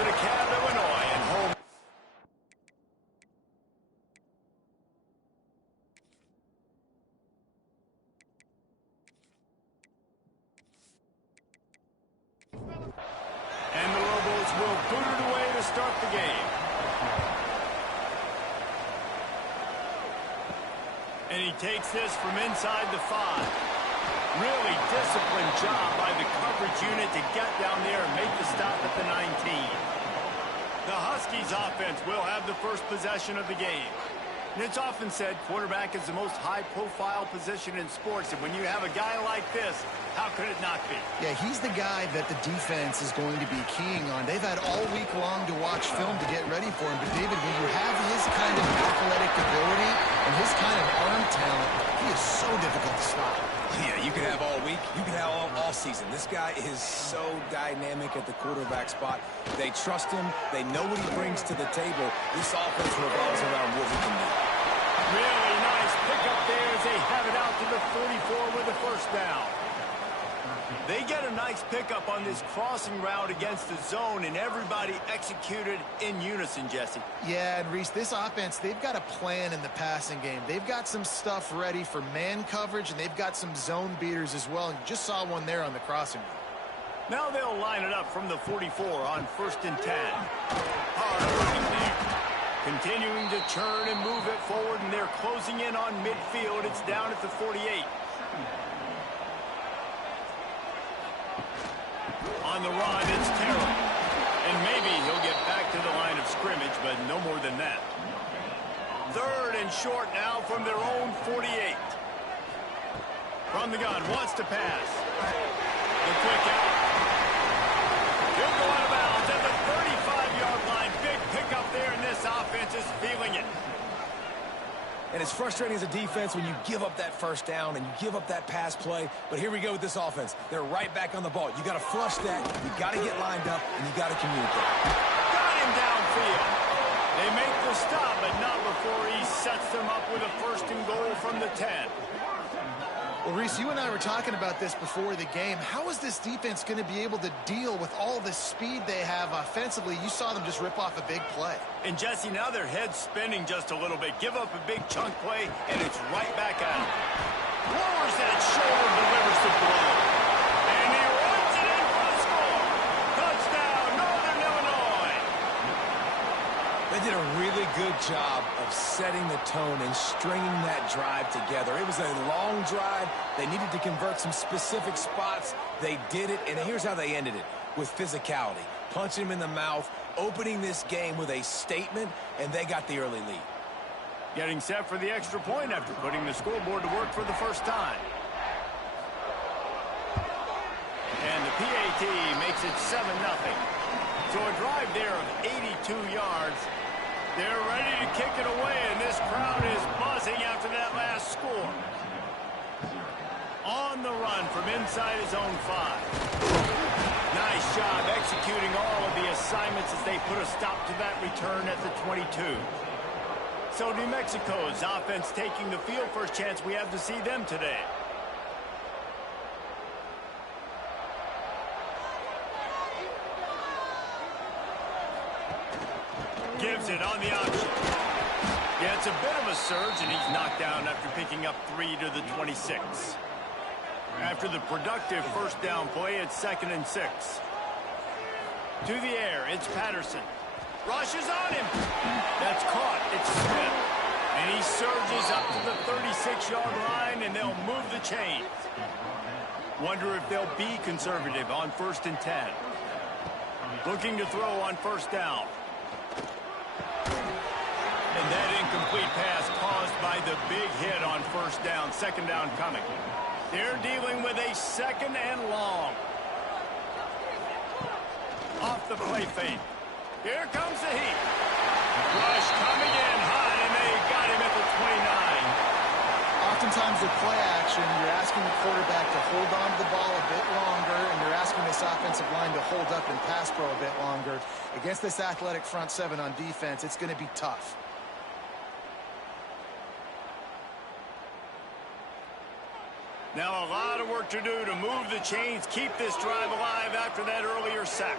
to DeKalb, Illinois, and home. And the Lobos will boot it away to start the game. And he takes this from inside the 5. Really disciplined job by the coverage unit to get down there and make the stop at the 19. The Huskies offense will have the first possession of the game. And it's often said quarterback is the most high-profile position in sports, and when you have a guy like this, how could it not be? Yeah, he's the guy that the defense is going to be keying on. They've had all week long to watch film to get ready for him. But, David, when you have his kind of athletic ability and his kind of arm talent, he is so difficult to stop. Yeah, you can have all week. You can have all season. This guy is so dynamic at the quarterback spot. They trust him. They know what he brings to the table. This offense revolves around what he can do. Really nice pickup there as they have it out to the 44 with the first down. They get a nice pickup on this crossing route against the zone, and everybody executed in unison, Jesse. Yeah, and Reese, this offense, they've got a plan in the passing game. They've got some stuff ready for man coverage, and they've got some zone beaters as well. And you just saw one there on the crossing route. Now they'll line it up from the 44 on 1st and 10. Hard working there. Continuing to turn and move it forward, and they're closing in on midfield. It's down at the 48. On the run, it's Terrell. And maybe he'll get back to the line of scrimmage, but no more than that. 3rd and short now from their own 48. From the gun, wants to pass. The quick out. He'll go out of bounds at the 35-yard line. Big pickup there, and this offense is feeling it. And it's frustrating as a defense when you give up that first down and you give up that pass play. But here we go with this offense. They're right back on the ball. You got to flush that. You got to get lined up, and you got to communicate. Got him downfield. They make the stop, but not before he sets them up with a 1st and goal from the 10. Well, Reese, you and I were talking about this before the game. How is this defense going to be able to deal with all the speed they have offensively? You saw them just rip off a big play. And, Jesse, now their head's spinning just a little bit. Give up a big chunk play, and it's right back at him. Lowers that shoulder, delivers the blow. And he runs it in for the score. Touchdown, Northern Illinois. They did a really good job of setting the tone and stringing that drive together. It was a long drive. They needed to convert some specific spots. They did it, and here's how they ended it, with physicality. Punch him in the mouth, opening this game with a statement, and they got the early lead. Getting set for the extra point after putting the scoreboard to work for the first time. And the PAT makes it 7-0. So a drive there of 82 yards. They're ready to kick it away, and this crowd is buzzing after that last score. On the run from inside his own 5. Nice job executing all of the assignments as they put a stop to that return at the 22. So New Mexico's offense taking the field. First chance we have to see them today. Gives it on the option. Yeah, it's a bit of a surge, and he's knocked down after picking up 3 to the 26. After the productive first down play, it's 2nd and 6. To the air, it's Patterson. Rushes on him. That's caught. It's Smith. And he surges up to the 36-yard line, and they'll move the chains. Wonder if they'll be conservative on 1st and 10. Looking to throw on 1st down. And that incomplete pass caused by the big hit on 1st down. 2nd down coming. They're dealing with a 2nd and long. Off the play fake. Here comes the heat. Rush coming in high, and they got him at the 29. Oftentimes with play action, you're asking the quarterback to hold on to the ball a bit longer, and you're asking this offensive line to hold up and pass pro a bit longer. Against this athletic front 7 on defense, it's going to be tough. Now a lot of work to do to move the chains, keep this drive alive after that earlier sack.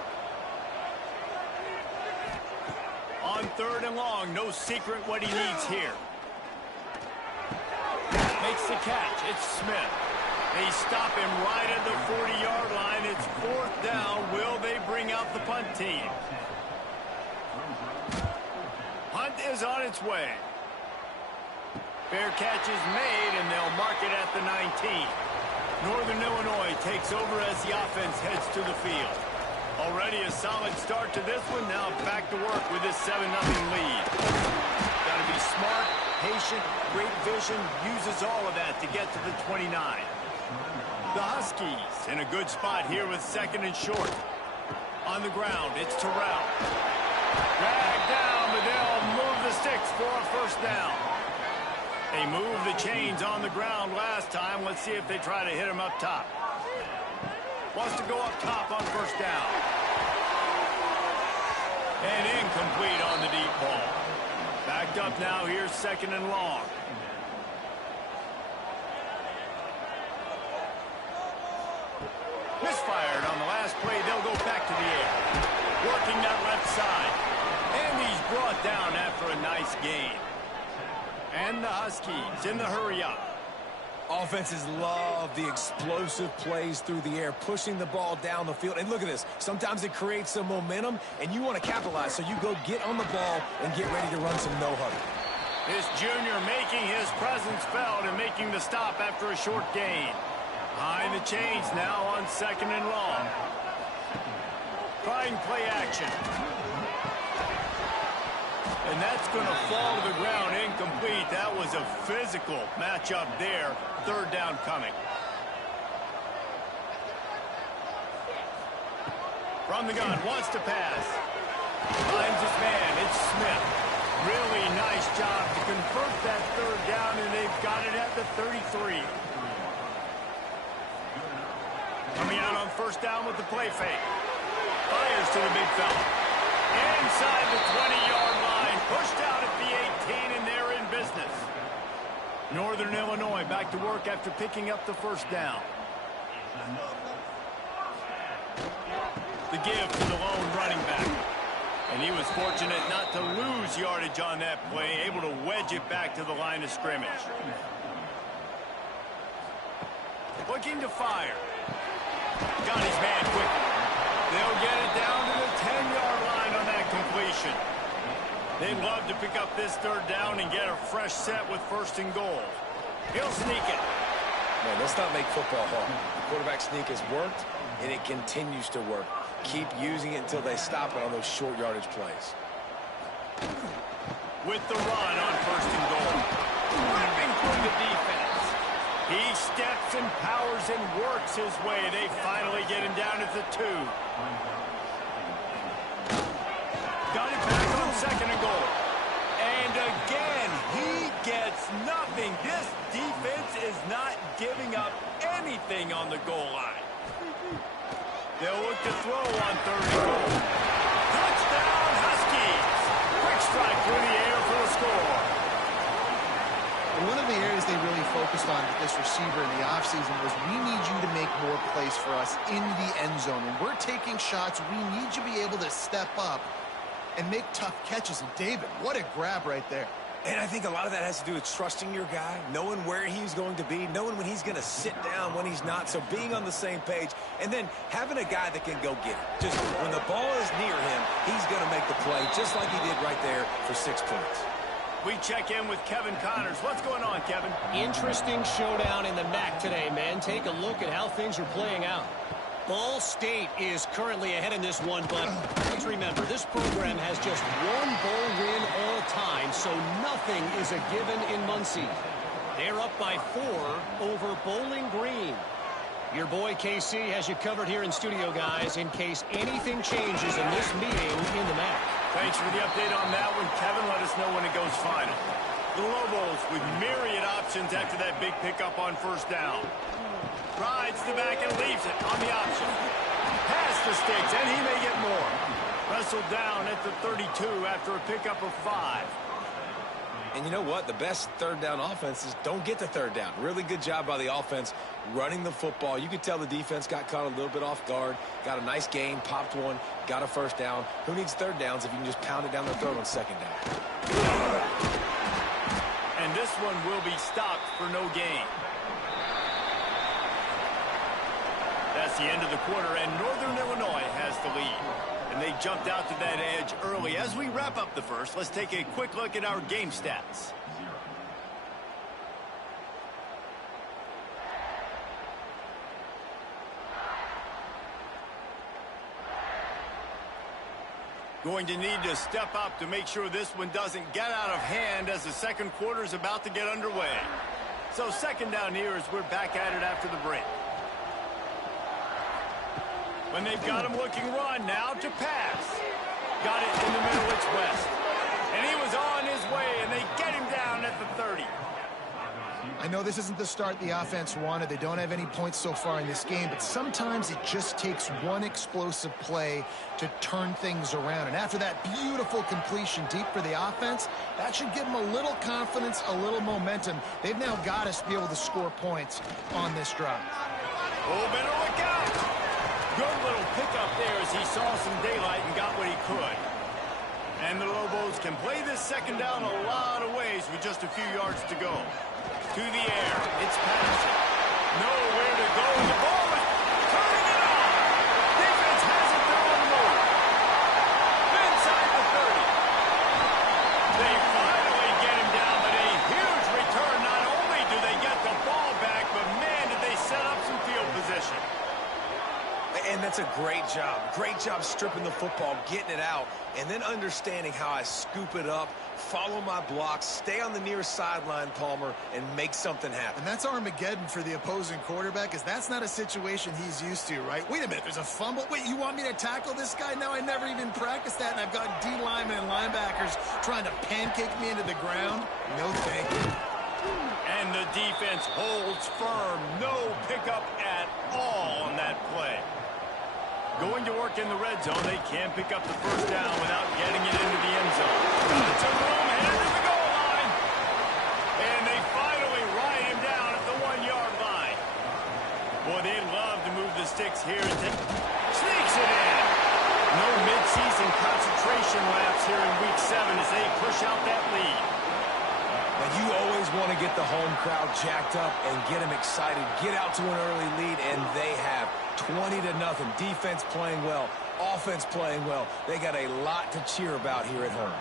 On 3rd and long, no secret what he needs here. Makes the catch. It's Smith. They stop him right at the 40-yard line. It's 4th down. Will they bring out the punt team? Punt is on its way. Fair catch is made, and they'll mark it at the 19. Northern Illinois takes over as the offense heads to the field. Already a solid start to this one. Now back to work with this 7-0 lead. Got to be smart, patient, great vision. Uses all of that to get to the 29. The Huskies in a good spot here with 2nd and short. On the ground, it's Terrell. Dragged down, but they'll move the sticks for a 1st down. They moved the chains on the ground last time. Let's see if they try to hit him up top. Wants to go up top on 1st down. And incomplete on the deep ball. Backed up now, here's 2nd and long. Misfired on the last play. They'll go back to the air. Working that left side. And he's brought down after a nice gain. And the Huskies in the hurry-up. Offenses love the explosive plays through the air, pushing the ball down the field. And look at this. Sometimes it creates some momentum, and you want to capitalize. So you go get on the ball and get ready to run some no-huddle. This junior making his presence felt and making the stop after a short gain. Behind the chains now on 2nd and long. Trying play action. And that's going to fall to the ground incomplete. That was a physical matchup there. 3rd down coming. From the gun, wants to pass. Finds his man, it's Smith. Really nice job to convert that 3rd down, and they've got it at the 33. Coming out on 1st down with the play fake. Fires to the big fella. Inside the 20-yard line. Pushed out at the 18, and they're in business. Northern Illinois back to work after picking up the 1st down. The give to the lone running back. And he was fortunate not to lose yardage on that play, able to wedge it back to the line of scrimmage. Looking to fire. Got his man quickly. They'll get it down to the 10-yard line on that completion. They'd love to pick up this 3rd down and get a fresh set with 1st and goal. He'll sneak it. Man, let's not make football hard. The quarterback sneak has worked, and it continues to work. Keep using it until they stop it on those short yardage plays. With the run on 1st and goal. Ripping through the defense. He steps and powers and works his way. They finally get him down at the 2. Got it back on 2nd and goal. And again, he gets nothing. This defense is not giving up anything on the goal line. They'll look to throw on 3rd and goal. Touchdown, Huskies. Quick strike through the air for the score. And one of the areas they really focused on with this receiver in the offseason was, we need you to make more plays for us in the end zone. When we're taking shots, we need you to be able to step up and make tough catches. And David, what a grab right there. And I think a lot of that has to do with trusting your guy, knowing where he's going to be, knowing when he's going to sit down, when he's not. So being on the same page, and then having a guy that can go get it. Just when the ball is near him, he's going to make the play, just like he did right there for 6 points. We check in with Kevin Connors. What's going on, Kevin? Interesting showdown in the MAC today, man. Take a look at how things are playing out. Ball State is currently ahead in this one, but let's remember, this program has just one bowl win all time, so nothing is a given in Muncie. They're up by 4 over Bowling Green. Your boy KC has you covered here in studio, guys, in case anything changes in this meeting in the MAC. Thanks for the update on that one, Kevin. Let us know when it goes final. The Lobos with myriad options after that big pickup on 1st down. Rides the back and leaves it on the option. Pass the sticks, and he may get more. Wrestled down at the 32 after a pickup of 5. And you know what? The best third down offenses don't get to third down. Really good job by the offense running the football. You could tell the defense got caught a little bit off guard, got a nice gain, popped one, got a first down. Who needs third downs if you can just pound it down their throat on second down? And this one will be stopped for no gain. That's the end of the quarter, and Northern Illinois has the lead. And they jumped out to that edge early. As we wrap up the first, let's take a quick look at our game stats. Going to need to step up to make sure this one doesn't get out of hand as the second quarter is about to get underway. So second down here as we're back at it after the break. When they've got him looking run, now to pass. Got it in the middle, it's West. And he was on his way, and they get him down at the 30. I know this isn't the start the offense wanted. They don't have any points so far in this game, but sometimes it just takes one explosive play to turn things around. And after that beautiful completion deep for the offense, that should give them a little confidence, a little momentum. They've now got us to be able to score points on this drive. Oh, better look out. Good little pickup there as he saw some daylight and got what he could. And the Lobos can play this second down a lot of ways with just a few yards to go. To the air, it's Patterson. Nowhere to go. The ball is turning it on. Defense has it there on the move. Inside the 30. They finally get him down, but a huge return. Not only do they get the ball back, but man, did they set up some field position. And that's a great job. Great job stripping the football, getting it out, and then understanding how I scoop it up, follow my blocks, stay on the near sideline, Palmer, and make something happen. And that's Armageddon for the opposing quarterback, because that's not a situation he's used to, right? Wait a minute, there's a fumble. Wait, you want me to tackle this guy? Now I never even practiced that, and I've got D linemen and linebackers trying to pancake me into the ground. No thank you. And the defense holds firm. No pickup at all on that play. Going to work in the red zone, they can't pick up the first down without getting it into the end zone. Got some room, headed to the goal line. And they finally ride him down at the 1-yard line. Boy, they'd love to move the sticks here and sneaks it in. No midseason concentration laps here in Week 7 as they push out that lead. Now, you always want to get the home crowd jacked up and get them excited, get out to an early lead, and they have. 20-0. Defense playing well, offense playing well. They got a lot to cheer about here at home.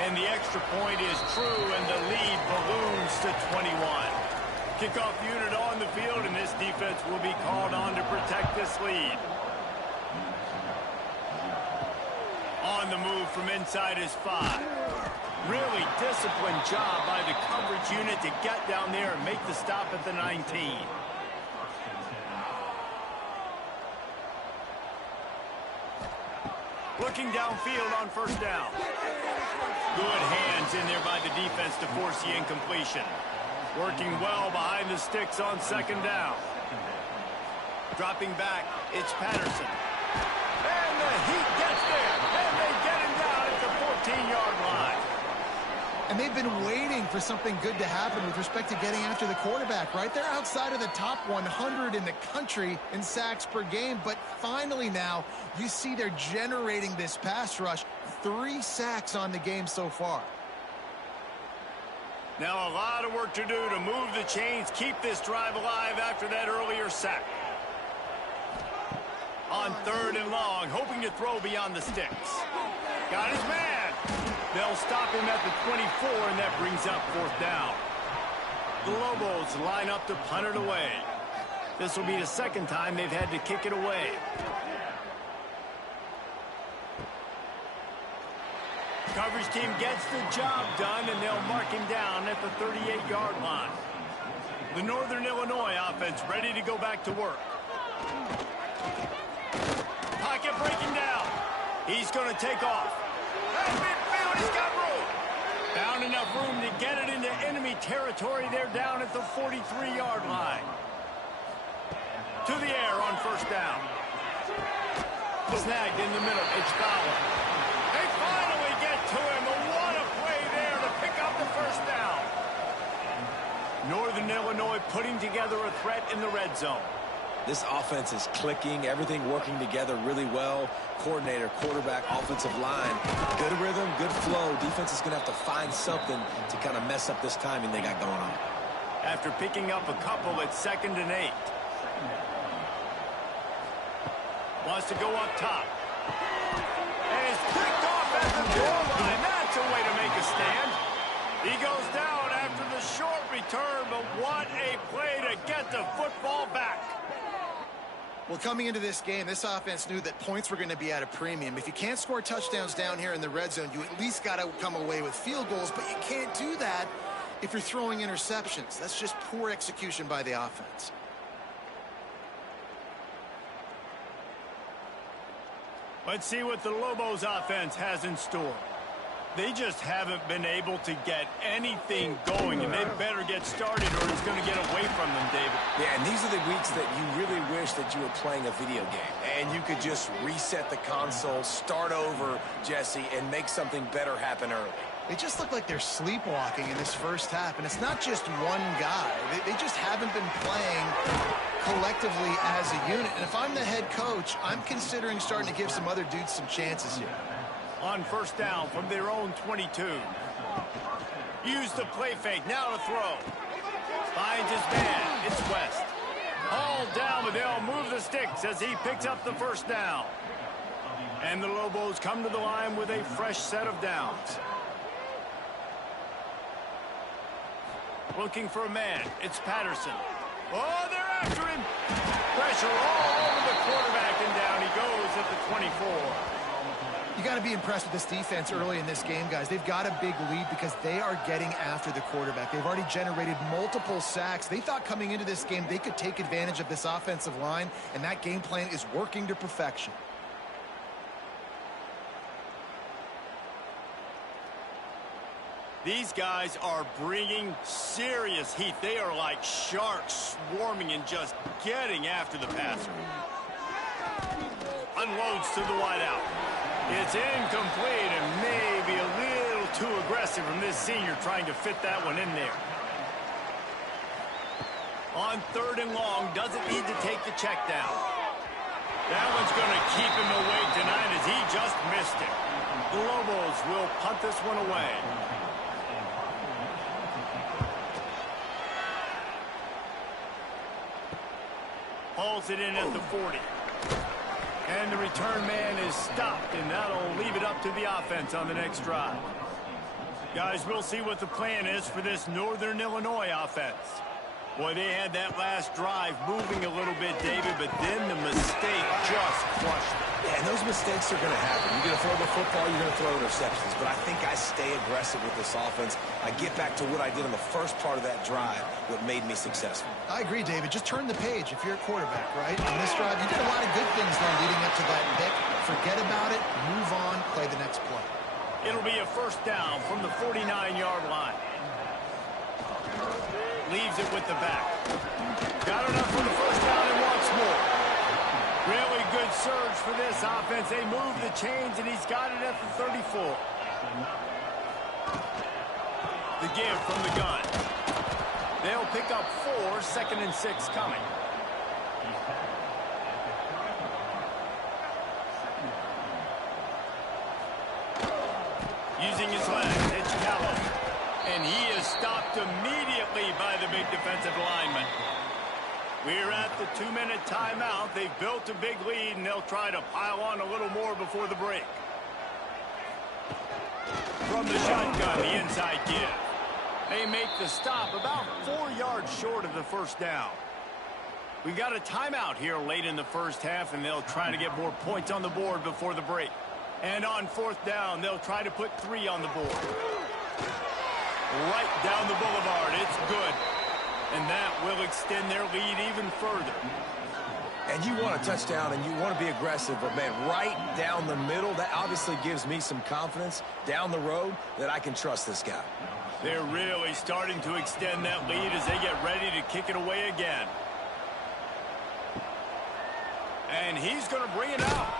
And the extra point is true, and the lead balloons to 21. Kickoff unit on the field, and this defense will be called on to protect this lead. On the move from inside is 5. Really disciplined job by the coverage unit to get down there and make the stop at the 19. Looking downfield on first down. Good hands in there by the defense to force the incompletion. Working well behind the sticks on second down. Dropping back, it's Patterson. And the heat gets there, and they get him down at the 14-yard line. And they've been waiting for something good to happen with respect to getting after the quarterback, right? They're outside of the top 100 in the country in sacks per game, but finally now you see they're generating this pass rush. 3 sacks on the game so far. Now a lot of work to do to move the chains, keep this drive alive after that earlier sack. On 3rd and long, hoping to throw beyond the sticks. Got his man. They'll stop him at the 24, and that brings up 4th down. The Lobos line up to punt it away. This will be the second time they've had to kick it away. Coverage team gets the job done, and they'll mark him down at the 38-yard line. The Northern Illinois offense ready to go back to work. Pocket breaking down. He's going to take off. Midfield, he's got room. Found enough room to get it into enemy territory. They're down at the 43-yard line. To the air on first down. Snagged in the middle. It's Fowler. They finally get to him. What a play there to pick up the first down. Northern Illinois putting together a threat in the red zone. This offense is clicking, everything working together really well. Coordinator, quarterback, offensive line. Good rhythm, good flow. Defense is going to have to find something to kind of mess up this timing they got going on. After picking up a couple at 2nd and 8. Wants to go up top. And is picked off at the goal line. That's a way to make a stand. He goes down after the short return, but what a play to get the football back. Well, coming into this game, this offense knew that points were going to be at a premium. If you can't score touchdowns down here in the red zone, you at least got to come away with field goals, but you can't do that if you're throwing interceptions. That's just poor execution by the offense. Let's see what the Lobos offense has in store. They just haven't been able to get anything going, and they better get started or it's going to get away from them, David. Yeah, and these are the weeks that you really wish that you were playing a video game, and you could just reset the console, start over, Jesse, and make something better happen early. They just look like they're sleepwalking in this first half, and it's not just one guy. They just haven't been playing collectively as a unit. And if I'm the head coach, I'm considering starting to give some other dudes some chances here. On first down from their own 22. Use the play fake, now to throw. Finds his man, it's West. All down, but they'll move the sticks as he picks up the first down. And the Lobos come to the line with a fresh set of downs. Looking for a man, it's Patterson. Oh, they're after him. Pressure all over the quarterback, and down he goes at the 24. You got to be impressed with this defense early in this game, guys. They've got a big lead because they are getting after the quarterback. They've already generated multiple sacks. They thought coming into this game they could take advantage of this offensive line, and that game plan is working to perfection. These guys are bringing serious heat. They are like sharks swarming and just getting after the passer. Unloads to the wideout. It's incomplete and maybe a little too aggressive from this senior trying to fit that one in there. On 3rd and long, doesn't need to take the check down. That one's going to keep him awake tonight as he just missed it. The Lobos will punt this one away. Hauls it in at the 40. And the return man is stopped, and that'll leave it up to the offense on the next drive. Guys, we'll see what the plan is for this Northern Illinois offense. Boy, they had that last drive moving a little bit, David, but then the mistake just crushed it. Yeah, and those mistakes are going to happen. You're going to throw the football, you're going to throw interceptions. But I think I stay aggressive with this offense. I get back to what I did in the first part of that drive, what made me successful. I agree, David. Just turn the page if you're a quarterback, right? In this drive, you did a lot of good things there leading up to that pick. Forget about it, move on, play the next play. It'll be a first down from the 49-yard line. Leaves it with the back. Got enough for the first down and wants more. Really good surge for this offense. They move the chains, and he's got it at the 34. The give from the gun. They'll pick up 4, 2nd and 6 coming. Using his leg, it's Callum. And he is stopped immediately by the big defensive lineman. We're at the 2-minute timeout. They've built a big lead, and they'll try to pile on a little more before the break. From the shotgun, the inside give. They make the stop about 4 yards short of the first down. We've got a timeout here late in the first half, and they'll try to get more points on the board before the break. And on 4th down, they'll try to put 3 on the board. Right down the boulevard, it's good. And that will extend their lead even further. And you want a touchdown and you want to be aggressive, but man, right down the middle, that obviously gives me some confidence down the road that I can trust this guy. They're really starting to extend that lead as they get ready to kick it away again. And he's going to bring it out.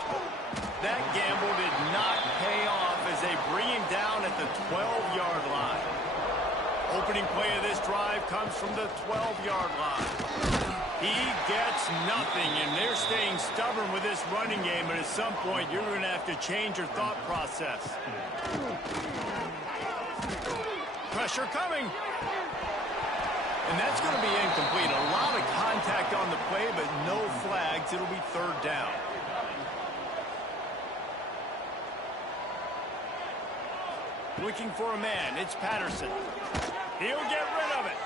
That gamble did not pay off as they bring him down at the 12-yard line. Opening play of this drive comes from the 12-yard line. He gets nothing, and they're staying stubborn with this running game, but at some point you're going to have to change your thought process. Pressure coming. And that's going to be incomplete. A lot of contact on the play, but no flags. It'll be third down. Looking for a man. It's Patterson. He'll get rid of it.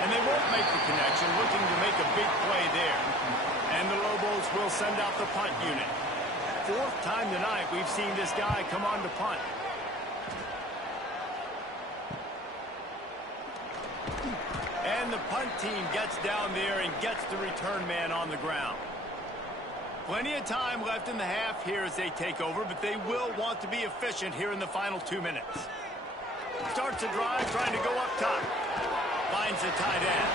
And they won't make the connection, looking to make a big play there. And the Lobos will send out the punt unit. Fourth time tonight we've seen this guy come on to punt. And the punt team gets down there and gets the return man on the ground. Plenty of time left in the half here as they take over, but they will want to be efficient here in the final 2 minutes. Starts a drive trying to go up top. Finds the tight end.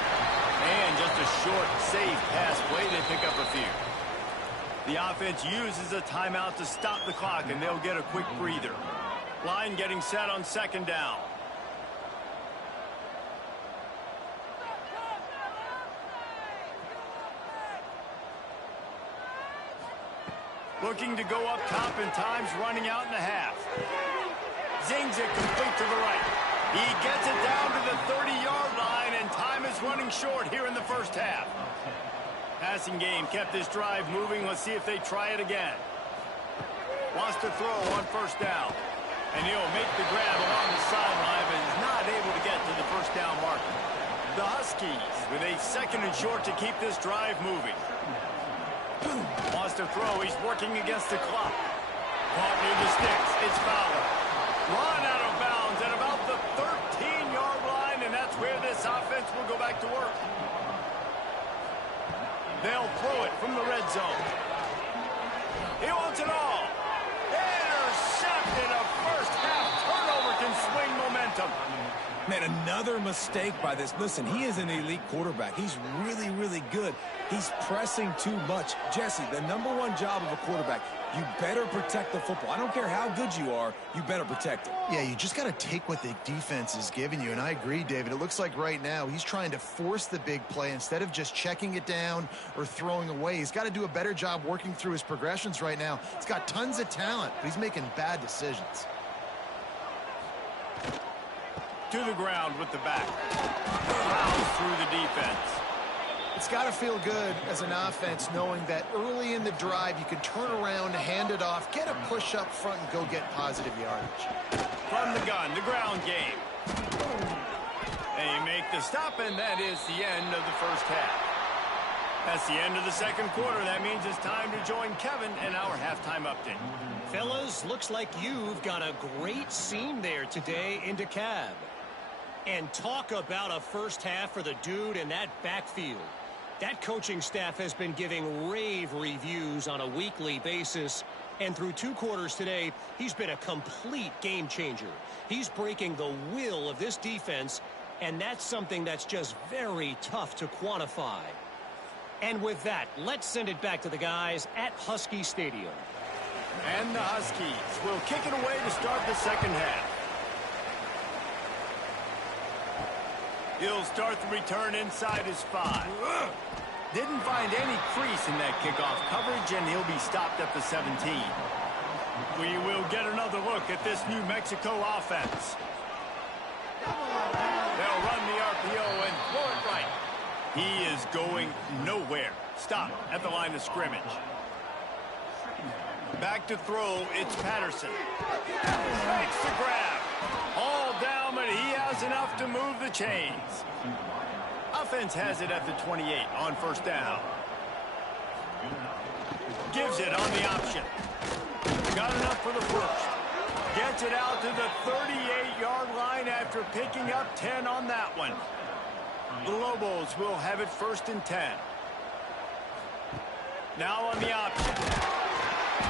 And just a short, safe pass play. They pick up a few. The offense uses a timeout to stop the clock, and they'll get a quick breather. Line getting set on second down. Looking to go up top, and time's running out in the half. Zings it complete to the right. He gets it down to the 30-yard line, and time is running short here in the first half. Passing game kept this drive moving. Let's see if they try it again. Wants to throw on first down. And he'll make the grab along the sideline, but is not able to get to the first down marker. The Huskies with a second and short to keep this drive moving. Wants to throw. He's working against the clock. Caught near the sticks. It's Fowler. Run out of bounds at about the 13-yard line, and that's where this offense will go back to work. They'll throw it from the red zone. He wants it all. Intercepted. A first-half turnover can swing momentum. Man, another mistake by this. Listen, he is an elite quarterback. He's really, really good. He's pressing too much. Jesse, the #1 job of a quarterback, you better protect the football. I don't care how good you are, you better protect it. Yeah, you just got to take what the defense is giving you, and I agree, David. It looks like right now he's trying to force the big play instead of just checking it down or throwing away. He's got to do a better job working through his progressions right now. He's got tons of talent, but he's making bad decisions. To the ground with the back. Fouls through the defense. It's got to feel good as an offense knowing that early in the drive you can turn around, hand it off, get a push up front, and go get positive yardage. From the gun, the ground game. They make the stop, and that is the end of the first half. That's the end of the second quarter. That means it's time to join Kevin in our halftime update. Fellas, looks like you've got a great scene there today in DeKalb. And talk about a first half for the dude in that backfield. That coaching staff has been giving rave reviews on a weekly basis. And through 2 quarters today, he's been a complete game changer. He's breaking the will of this defense, and that's something that's just very tough to quantify. And with that, let's send it back to the guys at Husky Stadium. And the Huskies will kick it away to start the second half. He'll start the return inside his 5. Didn't find any crease in that kickoff coverage, and he'll be stopped at the 17. We will get another look at this New Mexico offense. They'll run the RPO and throw it right. He is going nowhere. Stop at the line of scrimmage. Back to throw, it's Patterson. Makes the grab. All down, but he has enough to move the chains. Offense has it at the 28 on first down. Gives it on the option. Got enough for the first. Gets it out to the 38-yard line after picking up 10 on that one. The Lobos will have it first and 10. Now on the option.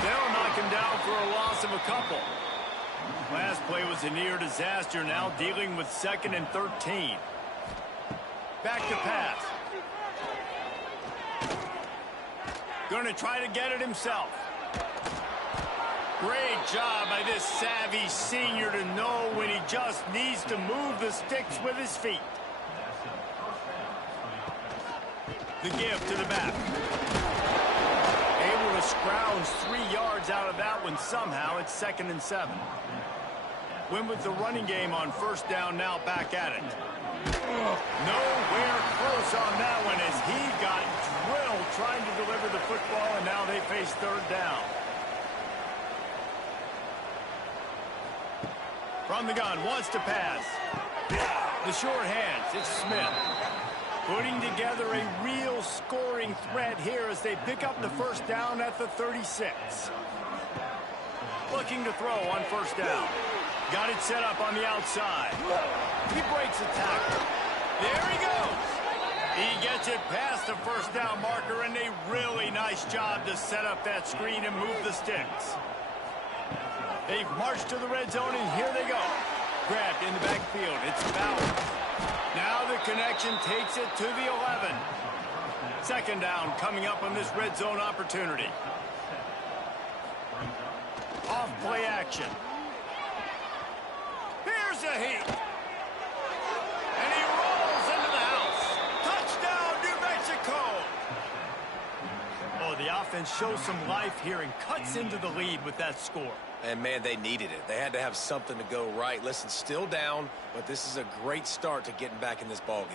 They'll knock him down for a loss of a couple. Last play was a near disaster, now dealing with 2nd and 13. Back to pass. Going to try to get it himself. Great job by this savvy senior to know when he just needs to move the sticks with his feet. The give to the back. Able to scrounge 3 yards out of that one somehow. It's 2nd and 7. Win with the running game on first down, now back at it. Nowhere close on that one as he got drilled trying to deliver the football, and now they face 3rd down. From the gun, wants to pass. The short hands, it's Smith. Putting together a real scoring threat here as they pick up the first down at the 36. Looking to throw on first down. Got it set up on the outside. He breaks a tackle. There he goes. He gets it past the first down marker, and a really nice job to set up that screen and move the sticks. They've marched to the red zone, and here they go. Grabbed in the backfield. It's Bauer. Now the connection takes it to the 11. 2nd down coming up on this red zone opportunity. Off play action. Here's a heat. And he rolls into the house. Touchdown, New Mexico. Oh, the offense shows some life here and cuts into the lead with that score. And, man, they needed it. They had to have something to go right. Listen, still down, but this is a great start to getting back in this ballgame.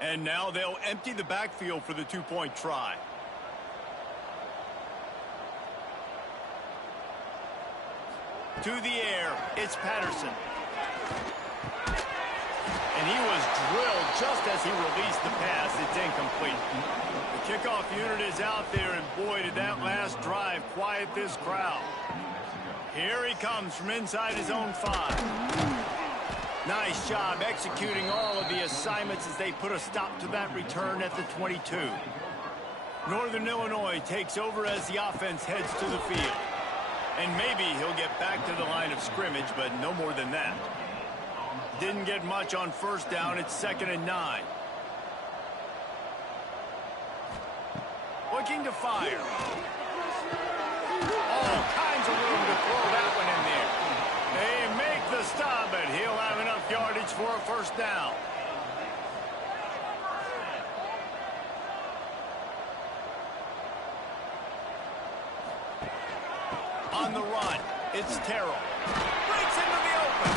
And now they'll empty the backfield for the 2-point try. To the air, it's Patterson. And he was drilled just as he released the pass. It's incomplete. The kickoff unit is out there, and boy, did that last drive quiet this crowd. Here he comes from inside his own 5. Nice job executing all of the assignments as they put a stop to that return at the 22. Northern Illinois takes over as the offense heads to the field. And maybe he'll get back to the line of scrimmage, but no more than that. Didn't get much on first down. It's 2nd and 9. Looking to fire. All kinds of room to throw that one in there. They make the stop, but he'll have enough yardage for a first down. On the run, it's Terrell. Breaks into the open.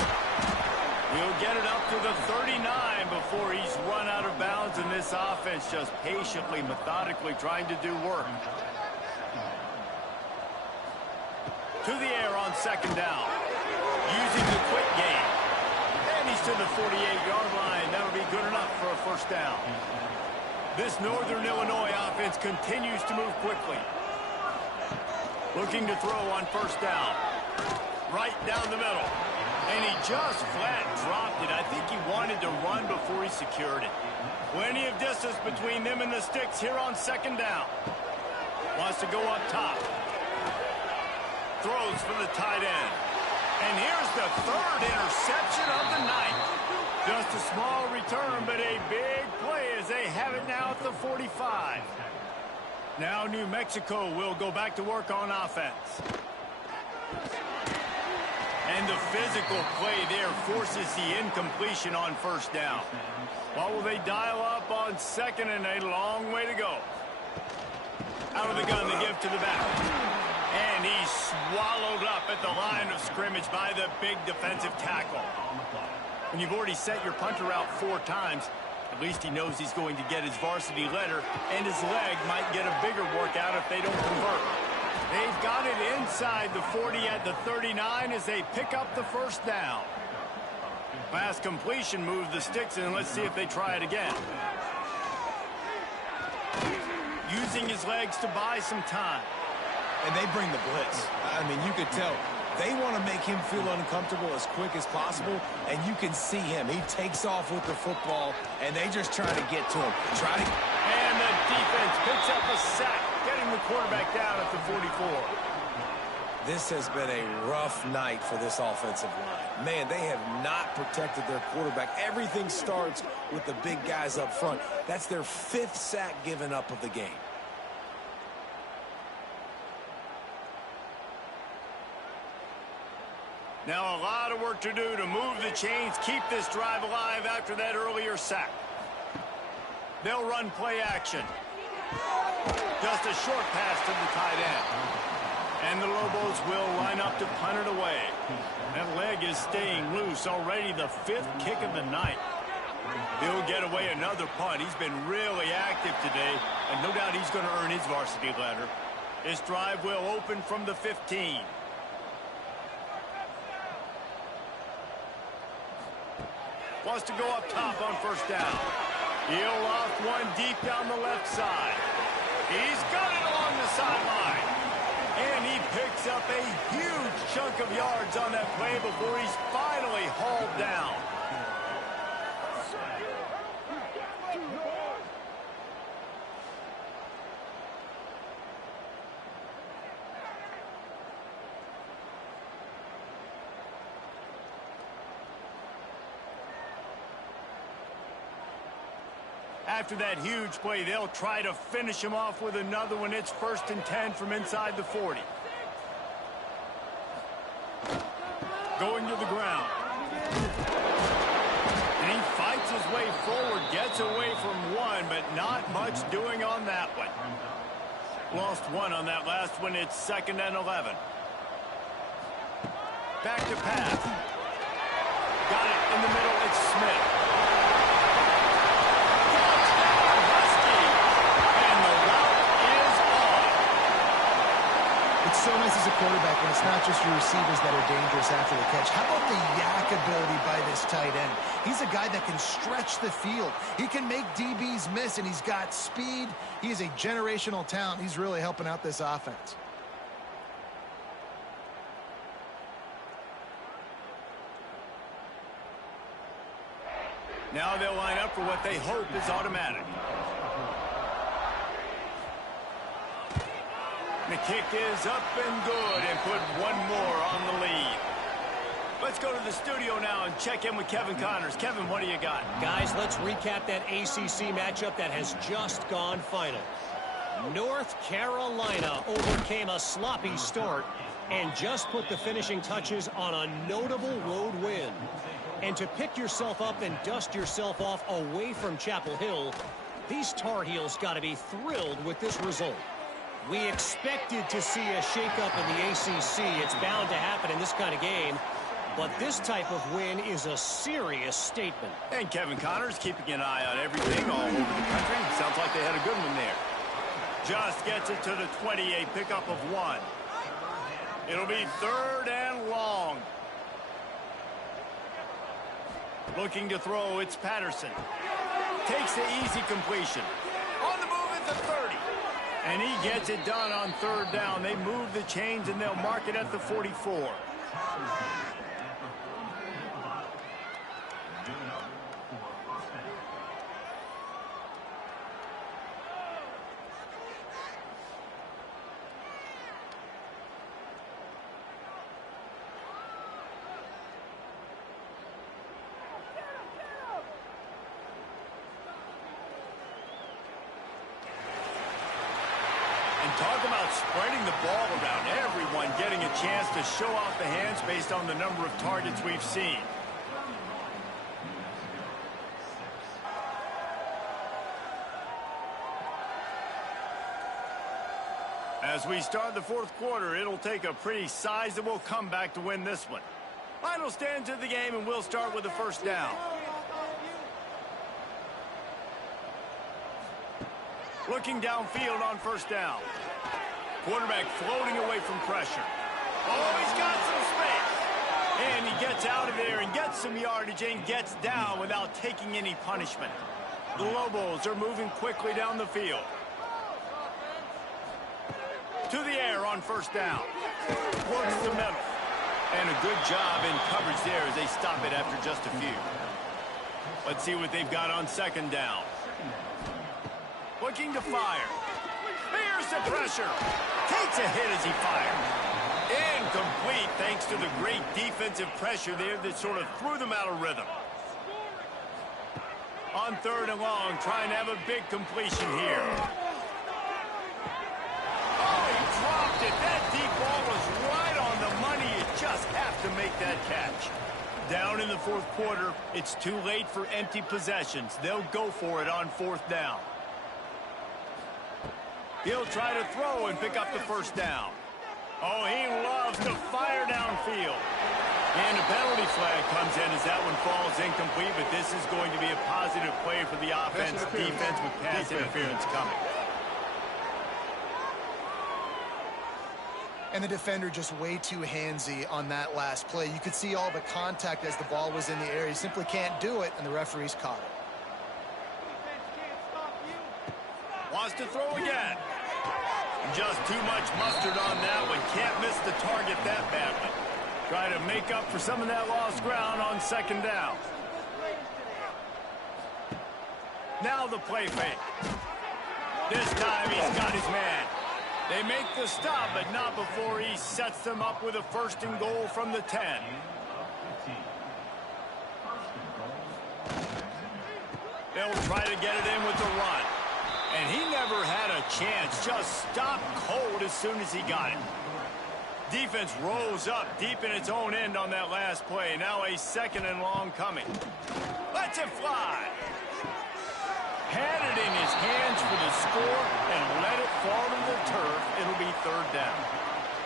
He'll get it up to the 39 before he's run out of bounds, and this offense just patiently, methodically trying to do work. To the air on 2nd down. Using the quick game. And he's to the 48-yard line. That'll be good enough for a first down. This Northern Illinois offense continues to move quickly. Looking to throw on first down. Right down the middle. And he just flat dropped it. I think he wanted to run before he secured it. Plenty of distance between them and the sticks here on 2nd down. Wants to go up top. Throws for the tight end. And here's the 3rd interception of the night. Just a small return, but a big play as they have it now at the 45. Now New Mexico will go back to work on offense. And the physical play there forces the incompletion on first down. What will they dial up on 2nd and a long way to go? Out of the gun, they give to the back. And he's swallowed up at the line of scrimmage by the big defensive tackle. When you've already set your punter out 4 times, at least he knows he's going to get his varsity letter, and his leg might get a bigger workout if they don't convert. They've got it inside the 40 at the 39 as they pick up the first down. Pass completion moved the sticks, and let's see if they try it again. Using his legs to buy some time. And they bring the blitz. I mean, you could tell they want to make him feel uncomfortable as quick as possible, and you can see him. He takes off with the football, and they just try to get to him. And the defense picks up a sack, getting the quarterback down at the 44. This has been a rough night for this offensive line. Man, they have not protected their quarterback. Everything starts with the big guys up front. That's their 5th sack given up of the game. Now a lot of work to do to move the chains, keep this drive alive after that earlier sack. They'll run play action. Just a short pass to the tight end. And the Lobos will line up to punt it away. That leg is staying loose. Already the 5th kick of the night. He'll get away another punt. He's been really active today, and no doubt he's going to earn his varsity letter. This drive will open from the 15. Wants to go up top on first down. He'll loft one deep down the left side. He's got it along the sideline. And he picks up a huge chunk of yards on that play before he's finally hauled down. After that huge play, they'll try to finish him off with another one. It's 1st and 10 from inside the 40. Going to the ground. And he fights his way forward, gets away from one, but not much doing on that one. Lost one on that last one. It's 2nd and 11. Back to pass. Got it in the middle. It's Smith. So nice as a quarterback when it's not just your receivers that are dangerous after the catch. How about the yak ability by this tight end? He's a guy that can stretch the field. He can make DBs miss, and he's got speed. He is a generational talent. He's really helping out this offense. Now they'll line up for what they hope is automatic. The kick is up and good, and put one more on the lead. Let's go to the studio now and check in with Kevin Connors. Kevin, what do you got? Guys, let's recap that ACC matchup that has just gone final. North Carolina overcame a sloppy start and just put the finishing touches on a notable road win. And to pick yourself up and dust yourself off away from Chapel Hill, these Tar Heels got to be thrilled with this result. We expected to see a shakeup in the ACC. It's bound to happen in this kind of game. But this type of win is a serious statement. And Kevin Connors keeping an eye on everything all over the country. Sounds like they had a good one there. Just gets it to the 28, pickup of 1. It'll be 3rd and long. Looking to throw, it's Patterson. Takes the easy completion. On the move at the 30. And he gets it done on 3rd down. They move the chains, and they'll mark it at the 44. Talk about spreading the ball around. Everyone getting a chance to show off the hands based on the number of targets we've seen. As we start the 4th quarter, it'll take a pretty sizable comeback to win this one. Final stands of the game, and we'll start with the 1st down. Looking downfield on 1st down. Quarterback floating away from pressure. Oh, he's got some space. And he gets out of there and gets some yardage and gets down without taking any punishment. The Lobos are moving quickly down the field. To the air on 1st down. Works the middle. And a good job in coverage there as they stop it after just a few. Let's see what they've got on 2nd down. Looking to fire. Here's the pressure. Takes a hit as he fires. Incomplete thanks to the great defensive pressure there that sort of threw them out of rhythm. On 3rd and long, trying to have a big completion here. Oh, he dropped it. That deep ball was right on the money. You just have to make that catch. Down in the 4th quarter, it's too late for empty possessions. They'll go for it on 4th down. He'll try to throw and pick up the 1st down. Oh, he loves to fire downfield. And a penalty flag comes in as that one falls incomplete, but this is going to be a positive play for the offense. Defense with pass interference coming. And the defender just way too handsy on that last play. You could see all the contact as the ball was in the air. He simply can't do it, and the referee's caught it. Wants to throw again. Just too much mustard on that one. Can't miss the target that badly. Try to make up for some of that lost ground on 2nd down. Now the play fake. This time he's got his man. They make the stop, but not before he sets them up with a 1st and goal from the 10. They'll try to get it in with the run. And he never had a chance. Just stopped cold as soon as he got it. Defense rose up deep in its own end on that last play. Now a 2nd and long coming. Lets it fly. Had it in his hands for the score and let it fall to the turf. It'll be 3rd down.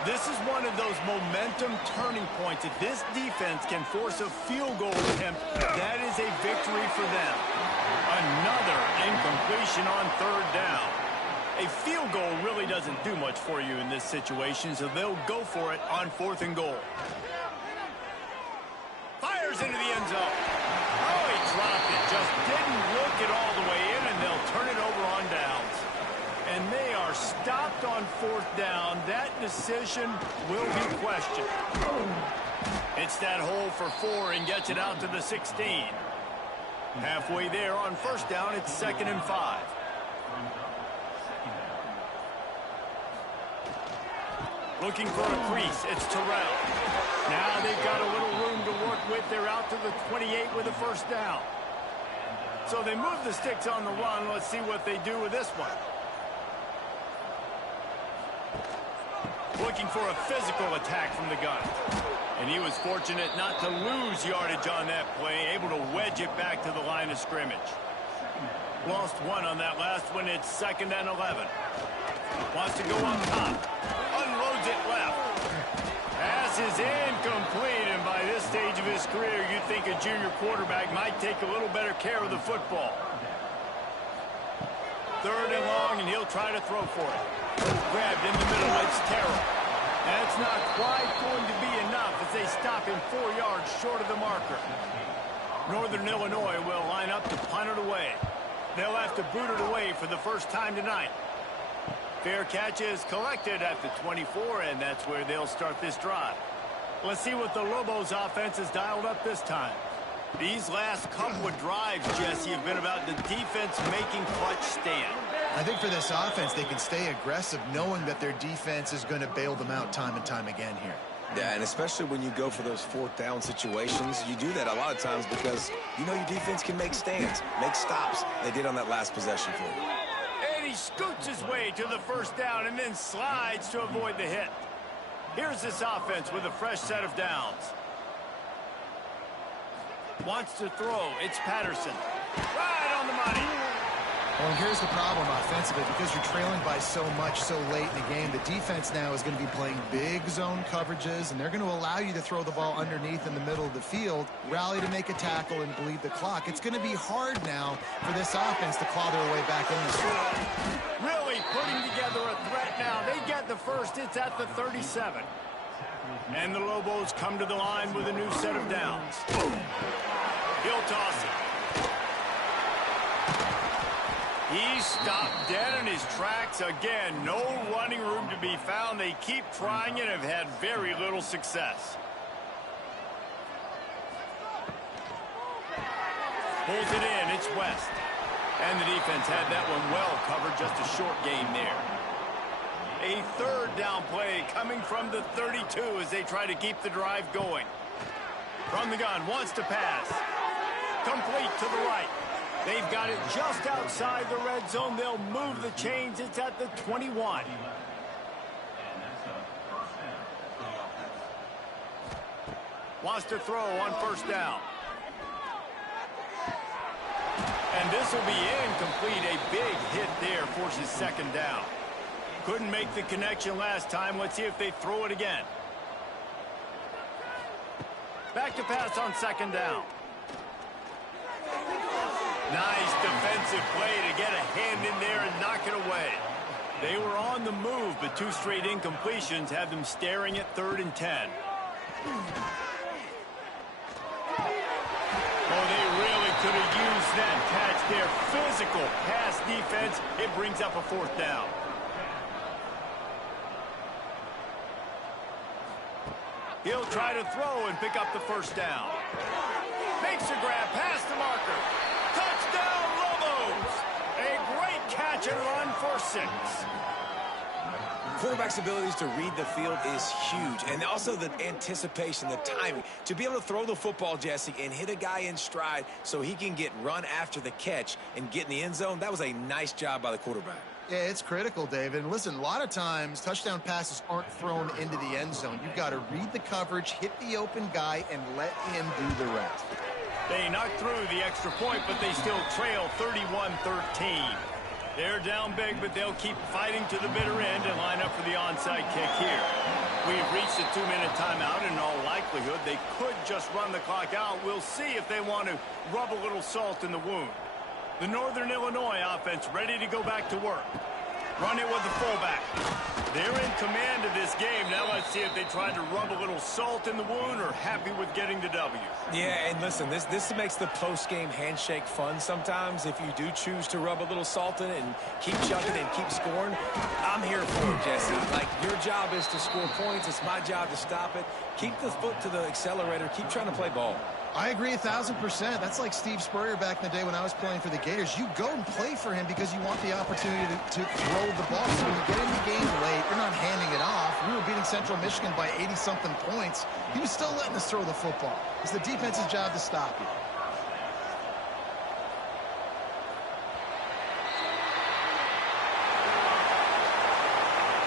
This is one of those momentum turning points. If this defense can force a field goal attempt, that is a victory for them. Another incompletion on 3rd down. A field goal really doesn't do much for you in this situation, so they'll go for it on 4th and goal. Fires into the end zone. Oh, he dropped it. Just didn't look it all the way in, and they'll turn it over on downs. And they are stopped on 4th down. That decision will be questioned. It's that hole for 4 and gets it out to the 16. Halfway there on 1st down, it's 2nd and 5. Looking for a crease, it's Terrell. Now they've got a little room to work with. They're out to the 28 with a 1st down. So they move the sticks on the run. Let's see what they do with this one. Looking for a physical attack from the gun. And he was fortunate not to lose yardage on that play, able to wedge it back to the line of scrimmage. Lost 1 on that last one. It's 2nd and 11. Wants to go up top. Unloads it left. Pass is incomplete, and by this stage of his career, you'd think a junior quarterback might take a little better care of the football. 3rd and long, and he'll try to throw for it. Grabbed in the middle, it's Terrell. That's not quite going to be enough as they stop him 4 yards short of the marker. Northern Illinois will line up to punt it away. They'll have to boot it away for the 1st time tonight. Fair catch is collected at the 24, and that's where they'll start this drive. Let's see what the Lobos offense has dialed up this time. These last couple of drives, Jesse, have been about the defense making clutch stand. I think for this offense, they can stay aggressive knowing that their defense is going to bail them out time and time again here. Yeah, and especially when you go for those 4th down situations, you do that a lot of times because you know your defense can make stands, make stops. They did on that last possession for you. And he scoots his way to the 1st down and then slides to avoid the hit. Here's this offense with a fresh set of downs. Wants to throw. It's Patterson. Right on the money. Well, here's the problem offensively. Because you're trailing by so much so late in the game, the defense now is going to be playing big zone coverages, and they're going to allow you to throw the ball underneath in the middle of the field, rally to make a tackle, and bleed the clock. It's going to be hard now for this offense to claw their way back in this game. Really putting together a threat now. They get the 1st. It's at the 37. And the Lobos come to the line with a new set of downs. He'll toss it. He stopped dead in his tracks again. No running room to be found. They keep trying and have had very little success. Pulls it in. It's West. And the defense had that one well covered. Just a short gain there. A third down play coming from the 32 as they try to keep the drive going. From the gun, wants to pass. Complete to the right. They've got it just outside the red zone. They'll move the chains. It's at the 21. Wants to throw on first down. And this will be incomplete. A big hit there forces second down. Couldn't make the connection last time. Let's see if they throw it again. Back to pass on second down. Nice defensive play to get a hand in there and knock it away. They were on the move, but two straight incompletions have them staring at 3rd and 10. Oh, they really could have used that catch there. Physical pass defense. It brings up a 4th down. He'll try to throw and pick up the first down. Makes a grab past the marker. Touchdown, Lobos! A great catch and run for 6. Quarterback's abilities to read the field is huge, and also the anticipation, the timing. To be able to throw the football, Jesse, and hit a guy in stride so he can get run after the catch and get in the end zone, that was a nice job by the quarterback. Yeah, it's critical, David. And listen, a lot of times touchdown passes aren't thrown into the end zone. You've got to read the coverage, hit the open guy, and let him do the rest. They knocked through the extra point, but they still trail 31-13. They're down big, but they'll keep fighting to the bitter end and line up for the onside kick here. We've reached a 2-minute timeout, and in all likelihood, they could just run the clock out. We'll see if they want to rub a little salt in the wound. The Northern Illinois offense ready to go back to work. Run it with the fullback. They're in command of this game. Now let's see if they try to rub a little salt in the wound or happy with getting the W. Yeah, and listen, this makes the post-game handshake fun sometimes. If you do choose to rub a little salt in it and keep chugging and keep scoring, I'm here for it, Jesse. Like, your job is to score points. It's my job to stop it. Keep the foot to the accelerator. Keep trying to play ball. I agree 1,000%. That's like Steve Spurrier back in the day when I was playing for the Gators. You go and play for him because you want the opportunity to throw the ball. So when you get in the game late, you're not handing it off. We were beating Central Michigan by 80-something points. He was still letting us throw the football. It's the defense's job to stop you.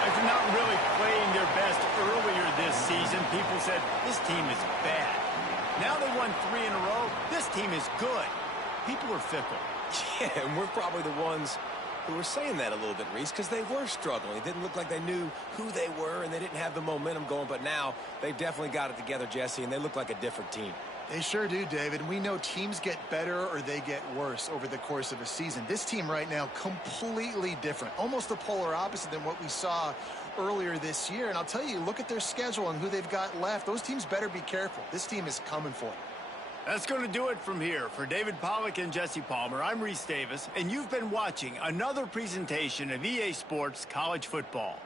After not really playing their best earlier this season, people said, this team is bad. Now they won 3 in a row. This team is good. People are fickle. Yeah, and we're probably the ones who were saying that a little bit, Reese, because they were struggling. It didn't look like they knew who they were, and they didn't have the momentum going. But now they've definitely got it together, Jesse, and they look like a different team. They sure do, David. We know teams get better or they get worse over the course of a season. This team right now, completely different. Almost the polar opposite than what we saw earlier this year. And I'll tell you, look at their schedule and who they've got left. Those teams better be careful. This team is coming for it. That's going to do it from here. For David Pollack and Jesse Palmer, I'm Reese Davis, and you've been watching another presentation of EA Sports College Football.